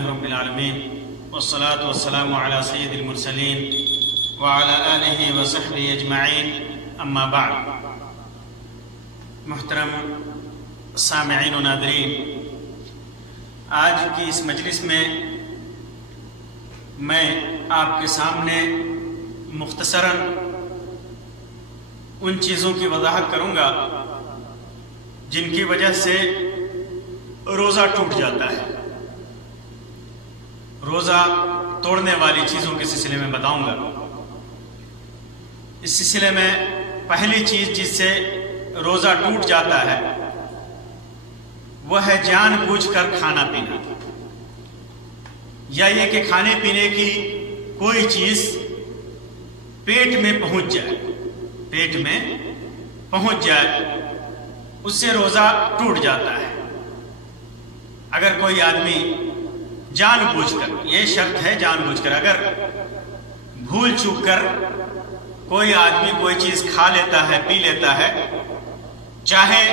لله رب العالمين والصلاة والسلام على سيد المرسلين وعلى آله وصحبه أجمعين أما بعد. محترم سامعین و ناظرین، آج کی اس مجلس میں میں آپ کے سامنے مختصراً ان چیزوں کی وضاحت کروں گا جن کی وجہ سے روزہ ٹوٹ جاتا ہے. روزہ توڑنے والی چیزوں کے سلسلے میں بتاؤں گا. اس سلسلے میں پہلی چیز جس سے روزہ ٹوٹ جاتا ہے وہ ہے جان بوجھ کر کھانا پینا، یا یہ کہ کھانے پینے کی کوئی چیز پیٹ میں پہنچ جائے، اس سے روزہ ٹوٹ جاتا ہے. اگر کوئی آدمی جان بوجھ کر، یہ شرط ہے جان بوجھ کر، اگر بھول چوک کر کوئی آدمی کوئی چیز کھا لیتا ہے، پی لیتا ہے، چاہے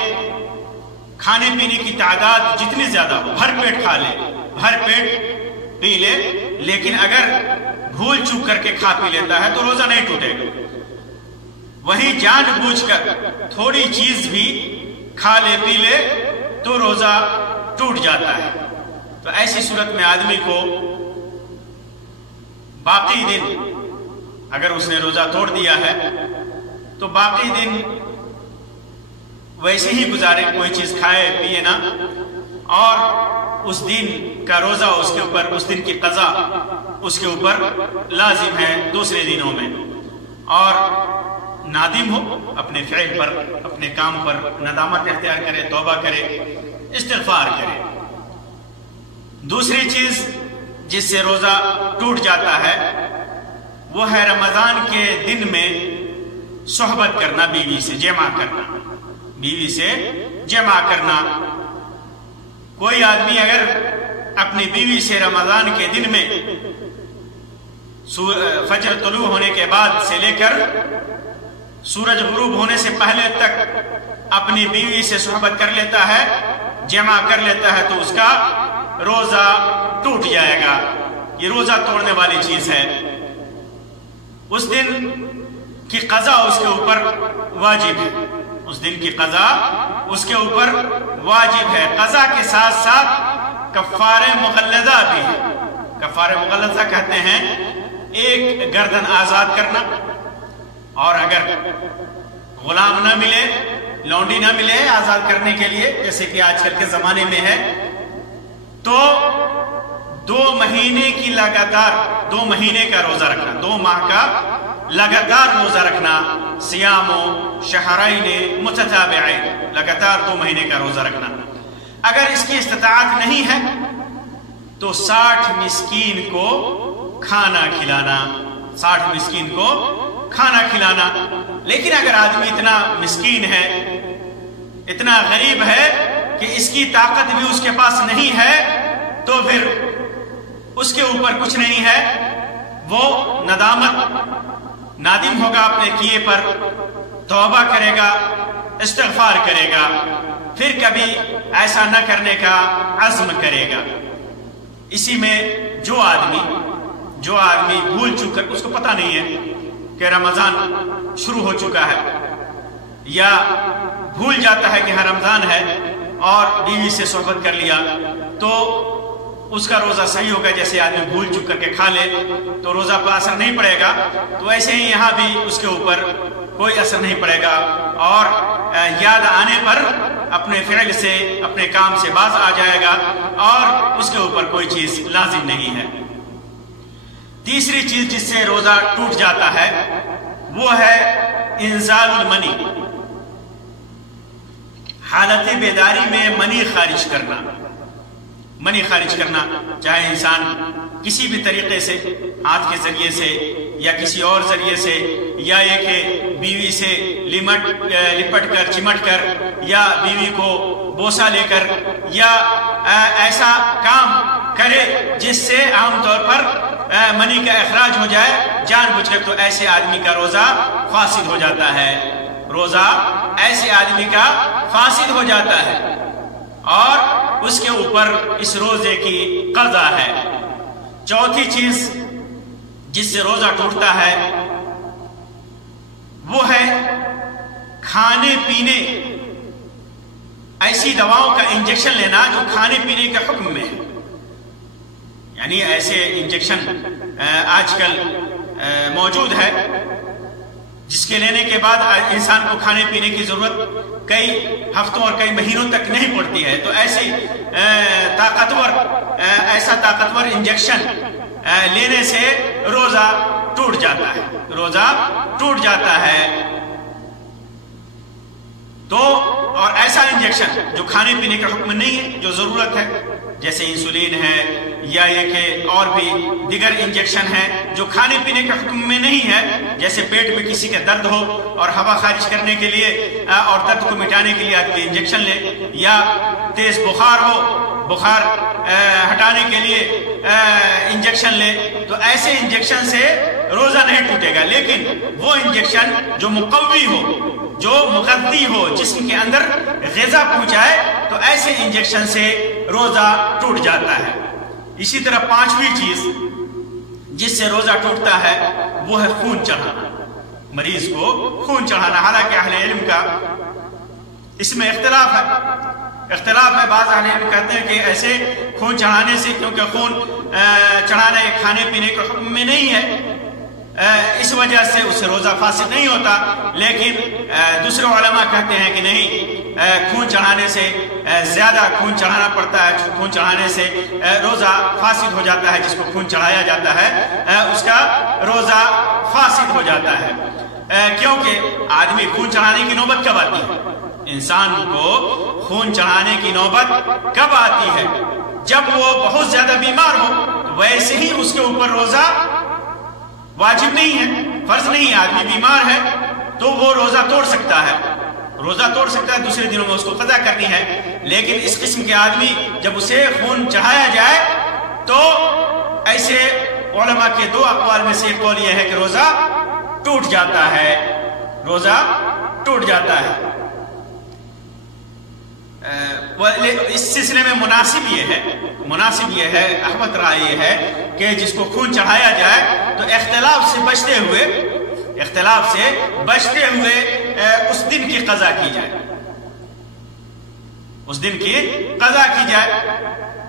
کھانے پینے کی تعداد جتنی زیادہ ہو، بھر پیٹ کھا لے، بھر پیٹ پی لے، لیکن اگر بھول چوک کر کے کھا پی لیتا ہے تو روزہ نہیں ٹوٹے گا. وہیں جان بوجھ کر تھوڑی چیز بھی کھا لے پی لے تو روزہ ٹوٹ جاتا ہے. تو ایسی صورت میں آدمی کو باقی دن، اگر اس نے روزہ توڑ دیا ہے تو باقی دن ویسے ہی گزارے، کوئی چیز کھائے پیے نہ، اور اس دن کا روزہ اس کے اوپر، اس دن کی قضا اس کے اوپر لازم ہے دوسرے دنوں میں، اور نادم ہو اپنے فعل پر، اپنے کام پر ندامت اختیار کرے، توبہ کرے، استغفار کرے. دوسری چیز جس سے روزہ ٹوٹ جاتا ہے وہ ہے رمضان کے دن میں صحبت کرنا، بیوی سے جمع کرنا. کوئی آدمی اگر اپنی بیوی سے رمضان کے دن میں فجر طلوع ہونے کے بعد سے لے کر سورج غروب ہونے سے پہلے تک اپنی بیوی سے صحبت کر لیتا ہے، جمع کر لیتا ہے، تو اس کا روزہ ٹوٹ جائے گا. یہ روزہ توڑنے والی چیز ہے. اس دن کی قضا اس کے اوپر واجب ہے، اس دن کی قضا اس کے اوپر واجب ہے. قضا کے ساتھ ساتھ کفارہ مغلظہ بھی ہے. کفارہ مغلظہ کہتے ہیں ایک گردن آزاد کرنا، اور اگر غلام نہ ملے، لونڈی نہ ملے آزاد کرنے کے لیے، جیسے کہ آج کل کے زمانے میں ہے، تو 2 مہینے کی لگاتار 2 مہینے کا روزہ رکھنا، 2 ماہ کا لگاتار روزہ رکھنا، سیام و شہرین متتابعین، لگاتار 2 مہینے کا روزہ رکھنا. اگر اس کی استطاعت نہیں ہے تو 60 مسکین کو کھانا کھلانا، 60 مسکین کو کھانا کھلانا. لیکن اگر آدمی اتنا مسکین ہے، اتنا غریب ہے کہ اس کی طاقت بھی اس کے پاس نہیں ہے، تو پھر اس کے اوپر کچھ نہیں ہے، وہ نادم ہوگا اپنے کیے پر، توبہ کرے گا، استغفار کرے گا، پھر کبھی ایسا نہ کرنے کا عزم کرے گا. اسی میں جو آدمی بھول چک کر، اس کو پتہ نہیں ہے کہ رمضان شروع ہو چکا ہے، یا بھول جاتا ہے کہ ہاں رمضان ہے اور بیوی سے صحبت کر لیا، تو اس کا روزہ صحیح ہوگا. جیسے آدمی بھول چک کر کے کھا لے تو روزہ پر اثر نہیں پڑے گا، تو ایسے ہی یہاں بھی اس کے اوپر کوئی اثر نہیں پڑے گا، اور یاد آنے پر اپنے فعل سے، اپنے کام سے باز آ جائے گا، اور اس کے اوپر کوئی چیز لازم نہیں ہے. تیسری چیز جس سے روزہ ٹوٹ جاتا ہے وہ ہے انزال المنی، حالت بیداری میں منی خارج کرنا. چاہے انسان کسی بھی طریقے سے، ہاتھ کے ذریعے سے یا کسی اور ذریعے سے، یا یہ کہ بیوی سے لپٹ کر، چمٹ کر، یا بیوی کو بوسہ لے کر، یا ایسا کام کرے جس سے عام طور پر منی کا اخراج ہو جائے جان بوجھ کر، تو ایسے آدمی کا روزہ فاسد ہو جاتا ہے. روزہ ایسے آدمی کا فاسد ہو جاتا ہے، اور اس کے اوپر اس روزے کی قضا ہے۔ چوتھی چیز جس سے روزہ ٹوٹتا ہے وہ ہے کھانے پینے، ایسی دواؤں کا انجیکشن لینا جو کھانے پینے کے حکم میں ہے۔ یعنی ایسے انجیکشن آج کل موجود ہے جس کے لینے کے بعد انسان کو کھانے پینے کی ضرورت کئی ہفتوں اور کئی مہینوں تک نہیں پڑتی ہے۔ تو ایسا طاقتور انجیکشن لینے سے روزہ ٹوٹ جاتا ہے، روزہ ٹوٹ جاتا ہے۔ تو اور ایسا انجیکشن جو کھانے پینے کا حکم نہیں ہے، جو ضرورت ہے، جیسے انسولین ہے یا یہ کہ اور بھی دیگر انجیکشن ہیں جو کھانے پینے کے حکم میں نہیں ہے، جیسے پیٹ میں کسی کا درد ہو اور ہوا خارج کرنے کے لیے اور درد کو مٹانے کے لیے آدمی انجیکشن لے، یا تیز بخار ہو، بخار ہٹانے کے لیے انجیکشن لے، تو ایسے انجیکشن سے روزہ نہیں ٹوٹے گا۔ لیکن وہ انجیکشن جو مقوی ہو، جو مغذی ہو، جسم کے اندر غذا پہنچائے، تو ایسے انجیکشن سے روزہ ٹوٹ جاتا ہے۔ اسی طرح پانچویں چیز جس سے روزہ ٹوٹتا ہے وہ ہے خون چڑھانا، مریض کو خون چڑھانا۔ حالانکہ اہل علم کا اس میں اختلاف ہے، بعض اہل علم کہتے ہیں کہ ایسے خون چڑھانے سے، کیونکہ خون چڑھانا ایک کھانے پینے کے حکم میں نہیں ہے، اس وجہ سے اس سے روزہ فاسد نہیں ہوتا۔ لیکن دوسرے علماء کہتے ہیں کہ نہیں، خون چڑھانے سے زیادہ خون چڑھانا پڑتا ہے، خون چڑھانے سے روزہ فاسد ہو جاتا ہے، جس کو خون چڑھایا جاتا ہے اس کا روزہ فاسد ہو جاتا ہے۔ کیونکہ آدمی خون چڑھانے کی نوبت کب آتی ہے؟ انسان کو خون چڑھانے کی نوبت کب آتی ہے؟ جب وہ بہت زیادہ بیمار ہو۔ ویسے ہی اس کے اوپر روزہ واجب نہیں ہے، فرض نہیں ہے۔ آدمی بیمار ہے تو وہ روزہ توڑ سکتا ہے، دوسرے دنوں میں اس کو قضا کرنی ہے۔ لیکن اس قسم کے آدمی جب اسے خون چڑھایا جائے تو ایسے علماء کے دو اقوال میں سے ایک قول یہ ہے کہ روزہ ٹوٹ جاتا ہے، روزہ ٹوٹ جاتا ہے۔ اس سلسلے میں مناسب یہ ہے احمد رائے یہ ہے کہ جس کو خون چڑھایا جائے تو اختلاف سے بچتے ہوئے اس دن کی قضا کی جائے،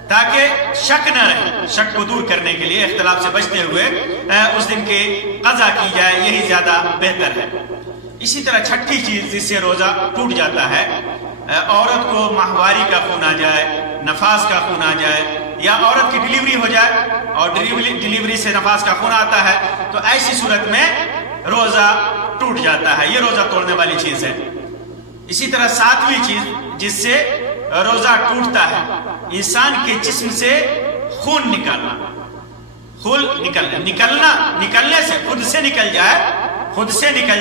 تاکہ شک نہ رہے، شک کو دور کرنے کے لیے اختلاف سے بچتے ہوئے اس دن کی قضا کی جائے، یہی زیادہ بہتر ہے۔ اسی طرح چھٹی چیز جس سے روزہ ٹوٹ جاتا ہے، عورت کو ماہواری کا خون آ جائے، نفاس کا خون آ جائے، یا عورت کی ڈیلیوری ہو جائے اور ڈیلیوری سے نفاس کا خون آتا ہے، تو ایسی صورت میں روزہ ٹوٹ جاتا ہے، یہ روزہ توڑنے والی چیز ہے۔ اسی طرح ساتویں چیز جس سے روزہ ٹوٹتا ہے، انسان کے جسم سے خون نکلنا، نکلنے سے خود سے نکل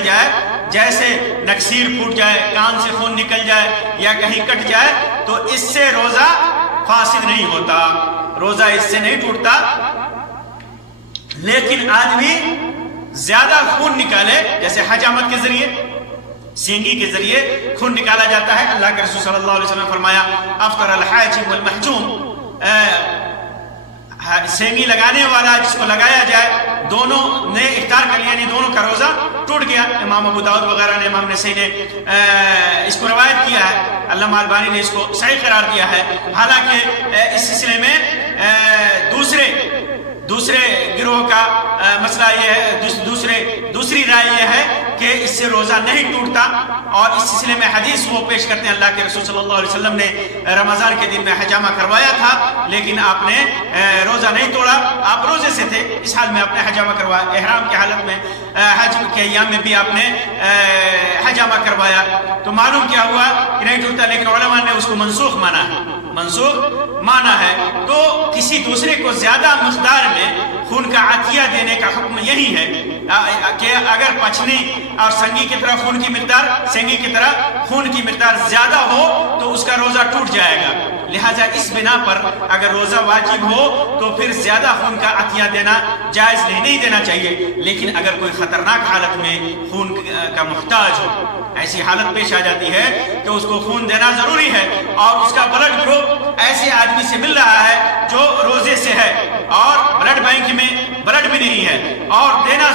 جائے، جیسے نکسیر پھوٹ جائے، کان سے خون نکل جائے یا کہیں کٹ جائے، تو اس سے روزہ فاسد نہیں ہوتا، روزہ اس سے نہیں ٹوٹتا۔ لیکن آدمی زیادہ خون نکالے، جیسے حجامت کے ذریعے، سینگی کے ذریعے خون نکالا جاتا ہے، اللہ کے رسول صلی اللہ علیہ وسلم نے فرمایا افطر الحاجم والمحجوم، سینگی لگانے والا جس کو لگایا جائے، دونوں نے افطار کر لیا، یعنی دونوں کا روزہ ٹوٹ گیا۔ امام ابو داؤد وغیرہ نے، امام نسائی نے اس کو روایت کیا ہے، علامہ البانی نے اس کو صحیح قرار دیا ہے۔ حالانکہ اس سلسلے میں دوسرے گروہ کا مسئلہ یہ ہے، دوسری رائے یہ ہے کہ اس سے روزہ نہیں ٹوٹتا، اور اس سلسلے میں حدیث وہ پیش کرتے ہیں، اللہ کے رسول صلی اللہ علیہ وسلم نے رمضان کے دن میں حجامہ کروایا تھا، لیکن آپ نے روزہ نہیں توڑا، آپ روزے سے تھے، اس حال میں آپ نے حجامہ کروایا، احرام کی حالت میں، حج کے ایام میں بھی آپ نے حجامہ کروایا، تو معلوم کیا ہوا کہ نہیں ٹوٹتا، لیکن علماء نے اس کو منسوخ مانا ہے۔ تو کسی دوسرے کو زیادہ مقدار میں خون کا عطیہ دینے کا حکم یہی ہے کہ اگر پچھنی اور سینگی کی طرح خون کی مقدار زیادہ ہو تو اس کا روزہ ٹوٹ جائے گا۔ لہذا اس بنا پر اگر روزہ واجب ہو تو پھر زیادہ خون کا عطیہ دینا جائز نہیں دینا چاہیے، لیکن اگر کوئی خطرناک حالت میں خون کا محتاج ہو ایسی حالت پیش آ جاتی ہے کہ اس کو خون دینا ضروری ہے اور اس کا بلڈ گروپ ایسے آدمی سے مل رہا ہے جو روزے سے ہے اور بلڈ بینک میں بلڈ بھی نہیں ہے اور دینا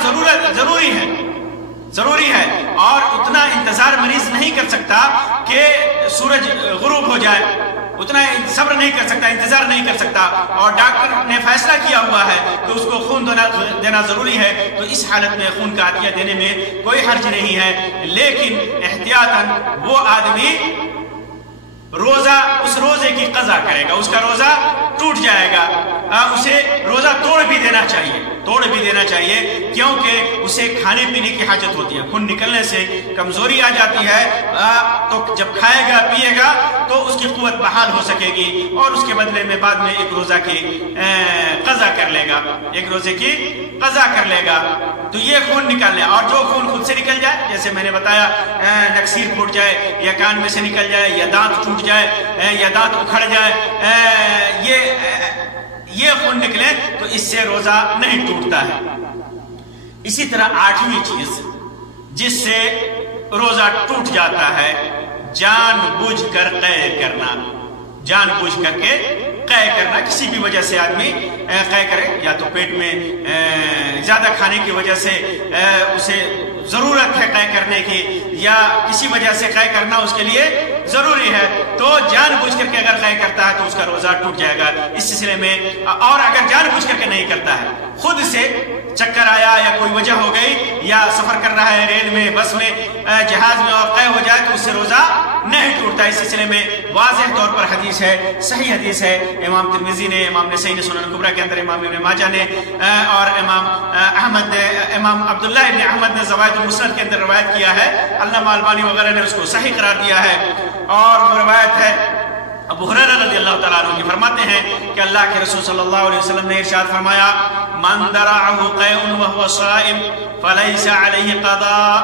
ضروری ہے اور اتنا انتظار مریض نہیں کر سکتا کہ سورج غروب ہو جائے، اتنا صبر نہیں کر سکتا، انتظار نہیں کر سکتا، اور ڈاکٹر نے فیصلہ کیا ہوا ہے کہ اس کو خون دینا ضروری ہے، تو اس حالت میں خون کا عطیہ دینے میں کوئی حرج نہیں ہے، لیکن احتیاطاً وہ آدمی اس روزے کی قضا کرے گا، اس کا روزہ ٹوٹ جائے گا، اسے روزہ توڑ بھی دینا چاہیے کیونکہ اسے کھانے پینے کی حاجت ہوتی ہے، خون نکلنے سے کمزوری آ جاتی ہے، تو جب کھائے گا پیے گا تو اس کی قوت بحال ہو سکے گی اور اس کے بدلے میں بعد میں ایک روزہ کی قضا کر لے گا، تو یہ خون نکالنے، اور جو خون خود سے نکل جائے، جیسے میں نے بتایا نکسیر پھوٹ جائے یا کان میں سے نکل جائے یا دانت ٹوٹ جائے یا دانت اکھڑ جائے، یہ خون نکلے تو اس سے روزہ نہیں ٹوٹتا ہے۔ اسی طرح 8ویں چیز جس سے روزہ ٹوٹ جاتا ہے، جان بوجھ کر قے کرنا، کسی بھی وجہ سے آدمی قے کرے، یا تو پیٹ میں زیادہ کھانے کی وجہ سے اسے ضرورت ہے قے کرنے کی، یا کسی وجہ سے قے کرنا اس کے لیے ضروری ہے، تو جان بوجھ کر کے اگر قے کرتا ہے تو اس کا روزہ ٹوٹ جائے گا۔ اس سلسلے میں، اور اگر جان بوجھ کر کے نہیں کرتا ہے، خود سے چکر آیا یا کوئی وجہ ہو گئی یا سفر کر رہا ہے ریل میں، بس میں، جہاز میں، اور قے ہو جائے تو اس سے روزہ نہیں ٹوٹتا۔ اس سلسلے میں واضح طور پر حدیث ہے، صحیح حدیث ہے، امام ترمذی نے، امام نسائی نے سنن کبریٰ کے اندر، امام ابن ماجہ نے، اور امام عبداللہ ابن احمد نے زوائد المسند کے اندر روایت کیا ہے، علامہ البانی وغیرہ نے اس کو صحیح قرار دیا ہے، اور وہ روایت ہے ابو ہریرہ رضی اللہ تعالیٰ عنہ کی، فرماتے ہیں کہ اللہ کے رسول صلی اللہ علیہ وسلم نے ارشاد فرمایا، من درعہ قیء وہو صائم فلیس علیہ قضاء،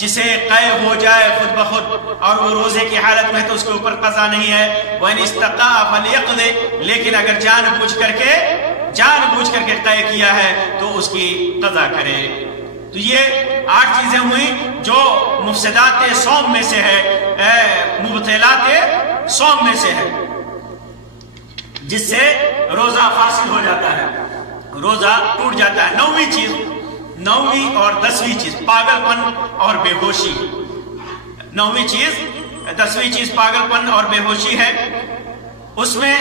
جسے قے ہو جائے خود بخود اور وہ روزے کی حالت میں تو اس کے اوپر قضا نہیں ہے، وَإِنِ اسْتَقَاءَ فَلْيَقْضِ، لیکن اگر جان بوجھ کر کے قے کیا ہے تو اس کی قضا کرے۔ تو یہ 8 چیزیں ہوئیں جو مفسدات صوم میں سے ہے، مبطلات صوم میں سے ہے، جس سے روزہ فاسد ہو جاتا ہے، روزہ ٹوٹ جاتا ہے۔ 9ویں اور 10ویں چیز پاگل پن اور بے ہوشی۔ 9ویں چیز، 10ویں چیز پاگل پن اور بے ہوشی ہے، اس میں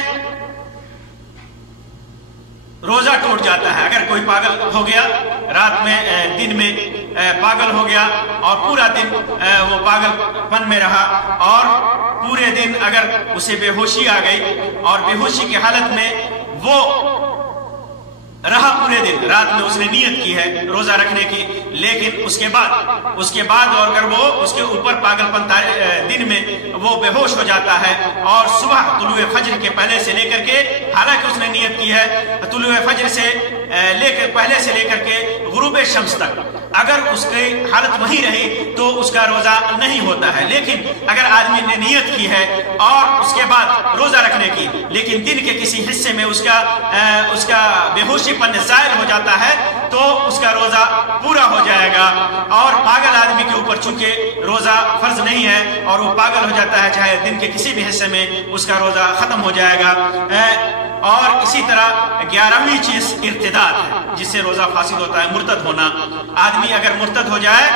روزہ ٹوٹ جاتا ہے۔ اگر کوئی پاگل ہو گیا، رات میں، دن میں پاگل ہو گیا اور پورا دن وہ پاگل پن میں رہا، اور پورے دن اگر اسے بے ہوشی آ گئی اور بے ہوشی کی حالت میں وہ رہا پورے دن، رات میں اس نے نیت کی ہے روزہ رکھنے کی، لیکن اس کے بعد اور اگر وہ اس کے اوپر پاگل پن دن میں وہ بے ہوش ہو جاتا ہے، اور صبح طلوع فجر کے پہلے سے لے کر کے، حالانکہ اس نے نیت کی ہے طلوع فجر سے پہلے سے لے کر کے غروب شمس تک، اگر اس کی حالت وہی رہی تو اس کا روزہ نہیں ہوتا ہے۔ لیکن اگر آدمی نے نیت کی ہے اور اس کے بعد روزہ رکھنے کی، لیکن دن کے کسی حصے میں اس کا بے ہوشی پن زائل ہو جاتا ہے تو اس کا روزہ پورا ہو جائے گا، اور پاگل آدمی کے اوپر چونکہ روزہ فرض نہیں ہے اور وہ پاگل ہو جاتا ہے، چاہے دن کے کسی بھی حصے میں، اس کا روزہ ختم ہو جائے گا۔ اور اسی طرح 11ویں چیز ارتداد ہے، جس سے روزہ فاسد ہوتا ہے، مرتد ہونا۔ آدمی اگر مرتد ہو جائے،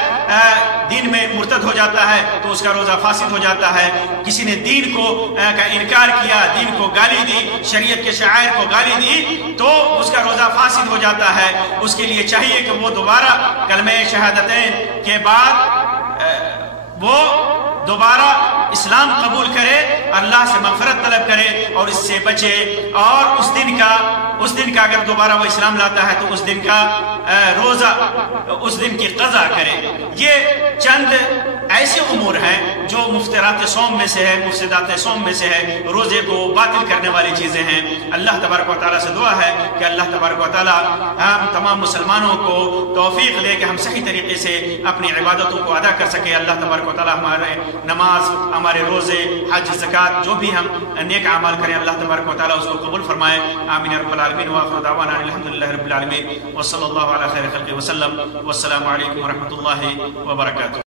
دین میں مرتد ہو جاتا ہے تو اس کا روزہ فاسد ہو جاتا ہے۔ کسی نے دین کا انکار کیا، دین کو گالی دی، شریعت کے شعائر کو گالی دی، تو اس کا روزہ فاسد ہو جاتا ہے۔ اس کے لیے چاہیے کہ وہ دوبارہ کلمہ شہادتین کے بعد وہ دوبارہ اسلام قبول کرے، اللہ سے مغفرت طلب کرے اور اس سے بچے، اور اس دن کا اگر دوبارہ وہ اسلام لاتا ہے تو اس دن کا روزہ، اس دن کی قضا کرے۔ یہ چند ایسے امور ہیں جو مفطرات صوم میں سے ہے، مفسدات صوم میں سے ہے، روزے کو باطل کرنے والی چیزیں ہیں۔ اللہ تبارک و تعالیٰ سے دعا ہے کہ اللہ تبارک و تعالیٰ ہم تمام مسلمانوں کو توفیق دے کہ ہم صحیح طریقے سے اپنی عبادتوں کو ادا کر سکیں۔ اللہ تبارک و تعالیٰ ہمارے نماز، ہمارے روزے، حج، زکوٰۃ، جو بھی ہم نیک اعمال کریں، اللہ تبارک و تعالیٰ اس کو قبول فرمائے۔ آمین رب العالمین، وآخر دعوانا الحمدللہ رب العالمین، وصلی اللہ علی خیر خلقہ وسلم، والسلام علیکم ورحمۃ اللہ وبرکاتہ۔